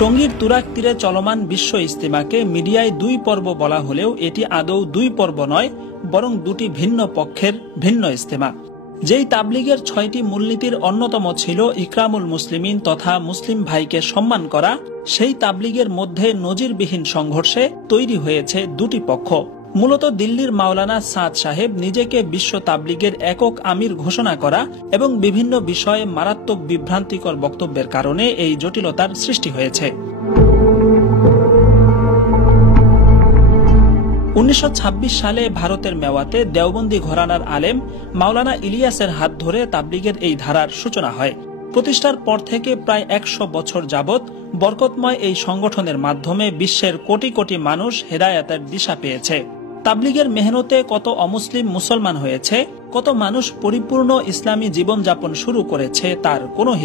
টঙ্গীর তুরাগ তীরে চলমান বিশ্ব ইজতেমাকে মিডিয়ায় 2 পর্ব বলা হলেও এটি আদৌ 2 পর্ব নয়, বরং দুটি ভিন্ন পক্ষের ভিন্ন ইজতেমা। যেই তাবলিগের 6টি মূলনীতির অন্যতম ছিল ইকরামুল মুসলিমিন তথা মুসলিম ভাইকে সম্মান করা, সেই তাবলিগের মধ্যে নজিরবিহীন সংঘর্ষে তৈরি হয়েছে দুটি পক্ষ। মূলত দিল্লির মাওলানা সাদ সাহেব নিজেকে বিশ্ব তাবলিগের একক আমির ঘোষণা করা এবং বিভিন্ন বিষয়ে মারাত্মক বিভ্রান্তিকর বক্তব্যের কারণে এই জটিলতার সৃষ্টি হয়েছে। 1926 সালে ভারতের মেওয়াতে দেওবন্দি ঘরানার আলেম মাওলানা ইলিয়াসের হাত ধরে তাবলিগের এই ধারার সূচনা হয়। প্রতিষ্ঠার পর থেকে প্রায় 100 বছর যাবৎ বরকতময় এই সংগঠনের মাধ্যমে বিশ্বের কোটি কোটি মানুষ হেদায়েতের দিশা পেয়েছে। তাবলিগের মেহনতে কত অমুসলিম মুসলমান হয়েছে, কত মানুষ পরিপূর্ণ ইসলামী জীবনযাপন শুরু করেছে, তার কোনো হিসাব